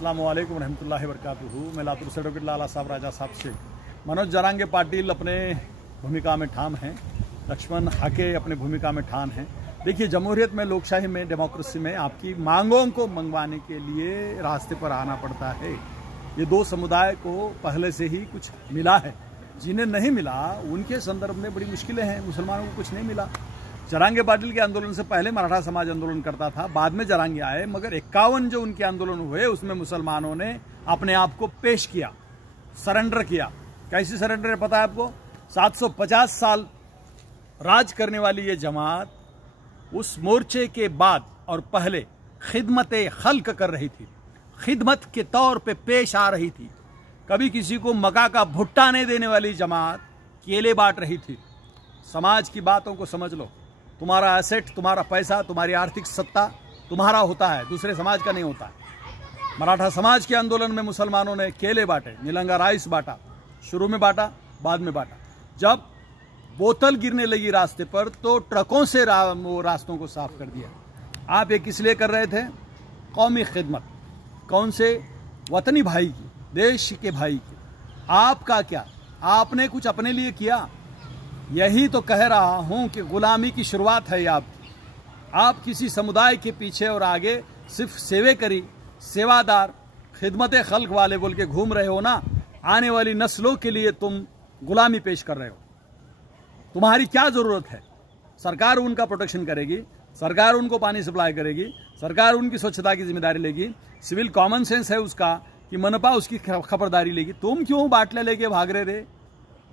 अस्सलामु अलैकुम रहमतुल्लाहि वबरकातुहू। मैं लातूर से एडवोकेट लाला साहब राजा साहब से मनोज जरांगे पाटिल अपने भूमिका में ठाम हैं, लक्ष्मण हाके अपने भूमिका में ठाम हैं। देखिए, जमहूरियत में, लोकशाही में, डेमोक्रेसी में आपकी मांगों को मंगवाने के लिए रास्ते पर आना पड़ता है। ये दो समुदाय को पहले से ही कुछ मिला है, जिन्हें नहीं मिला उनके संदर्भ में बड़ी मुश्किलें हैं। मुसलमानों को कुछ नहीं मिला। जरांगे पाटिल के आंदोलन से पहले मराठा समाज आंदोलन करता था, बाद में जरांगे आए, मगर 51 जो उनके आंदोलन हुए उसमें मुसलमानों ने अपने आप को पेश किया, सरेंडर किया। कैसी सरेंडर है पता है आपको? 750 साल राज करने वाली ये जमात उस मोर्चे के बाद और पहले खिदमत खल्क कर रही थी, खिदमत के तौर पे पेश आ रही थी। कभी किसी को मका का भुट्टा नहीं देने वाली जमात केले बांट रही थी। समाज की बातों को समझ लो। तुम्हारा एसेट, तुम्हारा पैसा, तुम्हारी आर्थिक सत्ता तुम्हारा होता है, दूसरे समाज का नहीं होता है। मराठा समाज के आंदोलन में मुसलमानों ने केले बांटे, नीलंगा राइस बांटा, शुरू में बांटा, बाद में बांटा। जब बोतल गिरने लगी रास्ते पर तो ट्रकों से वो रास्तों को साफ कर दिया। आप ये किस लिए कर रहे थे? कौमी खिदमत। कौन से? वतनी भाई की, देश के भाई की। आपका क्या? आपने कुछ अपने लिए किया? यही तो कह रहा हूं कि गुलामी की शुरुआत है आपकी। आप किसी समुदाय के पीछे और आगे सिर्फ सेवेकरी, सेवादार, खिदमत खल्क वाले बोल के घूम रहे हो ना। आने वाली नस्लों के लिए तुम गुलामी पेश कर रहे हो। तुम्हारी क्या जरूरत है? सरकार उनका प्रोटेक्शन करेगी, सरकार उनको पानी सप्लाई करेगी, सरकार उनकी स्वच्छता की जिम्मेदारी लेगी, सिविल कॉमन सेंस है उसका कि मनपा उसकी खबरदारी लेगी। तुम क्यों बाटले लेके भाग रहे रे?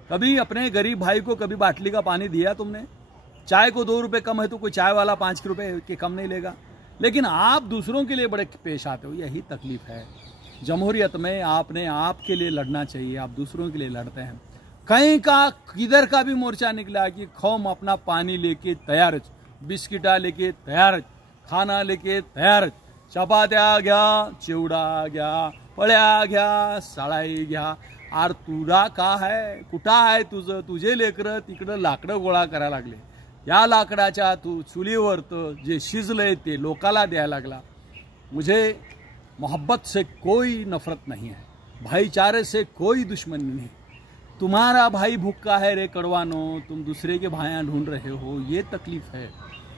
कभी अपने गरीब भाई को कभी बाटली का पानी दिया तुमने? चाय को 2 रुपए कम है तो कोई चाय वाला 5 रुपए के कम नहीं लेगा। लेकिन आप दूसरों के लिए बड़े पेश आते हो। यही तकलीफ है। जमहूरियत में आपने आपके लिए लड़ना चाहिए, आप दूसरों के लिए लड़ते हैं। कहीं का किधर का भी मोर्चा निकला कि कौम अपना पानी लेके तैयार, बिस्किटा लेके तैयार, खाना लेके तैयार, चपात्या गया, चिवडा गया, पळ्या घ्या, साळाई घ्या। आर तुला का है? कुठं आहे तुझं? तुझे लेकरं तिकडं लाकडं गोळा करायला लागले। या लाकडाच्या तू चुलीवर जे शिजलंय ते लोकाला द्यायला लागला। मुझे मोहब्बत से कोई नफरत नहीं है, भाईचारे से कोई दुश्मनी नहीं। तुम्हारा भाई भूखा है रे कड़वानो, तुम दूसरे के भाइयाँ ढूंढ रहे हो, ये तकलीफ है।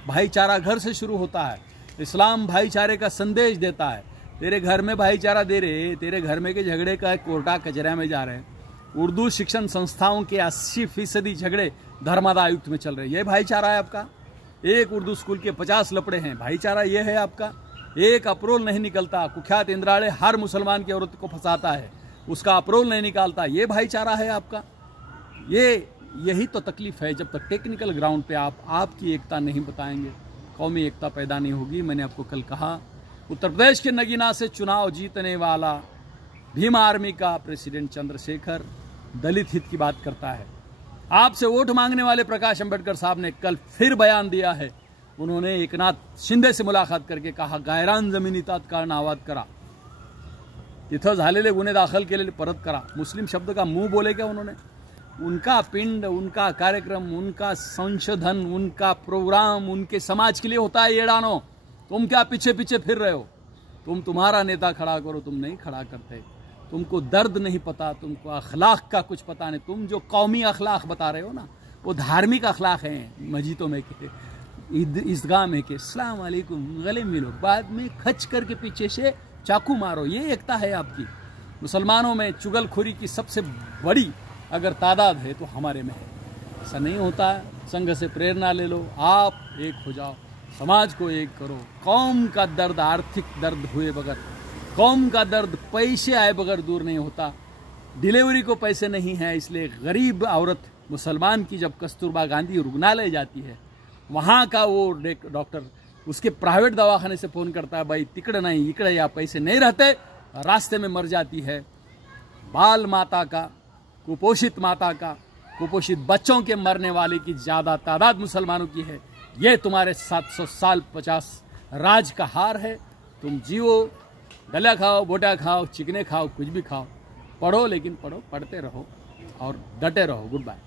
भाईचारा घर से शुरू होता है। इस्लाम भाईचारे का संदेश देता है। तेरे घर में भाईचारा दे रहे, तेरे घर में के झगड़े का कोर्टा कचरा में जा रहे हैं। उर्दू शिक्षण संस्थाओं के 80% झगड़े धर्मादा आयुक्त में चल रहे हैं। ये भाईचारा है आपका? एक उर्दू स्कूल के 50 लपड़े हैं, भाईचारा ये है आपका? एक अप्रोल नहीं निकलता, कुख्यात इंद्राड़े हर मुसलमान की औरत को फंसाता है, उसका अप्रोल नहीं निकालता, ये भाईचारा है आपका? यही तो तकलीफ है। जब तक टेक्निकल ग्राउंड पे आप आपकी एकता नहीं बताएंगे, कौमी एकता पैदा नहीं होगी। मैंने आपको कल कहा, उत्तर प्रदेश के नगीना से चुनाव जीतने वाला भीम आर्मी का प्रेसिडेंट चंद्रशेखर दलित हित की बात करता है। आपसे वोट मांगने वाले प्रकाश अंबेडकर साहब ने कल फिर बयान दिया है। उन्होंने एकनाथ शिंदे से मुलाकात करके कहा, गायरान जमिनी तात्काळ नावाद करा, तिथं झालेले गुन्हे दाखल केलेले परत करा। मुस्लिम शब्द का मुंह बोले क्या उन्होंने? उनका पिंड, उनका कार्यक्रम, उनका संशोधन, उनका प्रोग्राम उनके समाज के लिए होता है। येड़ानो, तुम क्या पीछे पीछे फिर रहे हो? तुम्हारा नेता खड़ा करो, तुम नहीं खड़ा करते। तुमको दर्द नहीं पता, तुमको अखलाक का कुछ पता नहीं। तुम जो कौमी अखलाक बता रहे हो ना, वो धार्मिक अखलाक हैं। मस्जिदों में के, ईदगाह में के अस्सलाम वालेकुम गले मिलो, बाद में खच करके पीछे से चाकू मारो। ये एकता है आपकी? मुसलमानों में चुगलखोरी की सबसे बड़ी अगर तादाद है तो हमारे में है। ऐसा नहीं होता है। संघ से प्रेरणा ले लो, आप एक हो जाओ, समाज को एक करो। कौम का दर्द आर्थिक दर्द हुए बगैर, कौम का दर्द पैसे आए बगैर दूर नहीं होता। डिलीवरी को पैसे नहीं है, इसलिए गरीब औरत मुसलमान की जब कस्तूरबा गांधी रुग्णालय जाती है, वहाँ का वो डॉक्टर उसके प्राइवेट दवाखाने से फ़ोन करता है, भाई तिकड़े नहीं इकड़े, या पैसे नहीं रहते, रास्ते में मर जाती है। बाल माता का, कुपोषित माता का, कुपोषित बच्चों के मरने वाले की ज़्यादा तादाद मुसलमानों की है। ये तुम्हारे 700 साल 50 राज का हार है। तुम जियो, गला खाओ, बोटा खाओ, चिकने खाओ, कुछ भी खाओ, पढ़ो, लेकिन पढ़ो, पढ़ते रहो और डटे रहो। Good bye.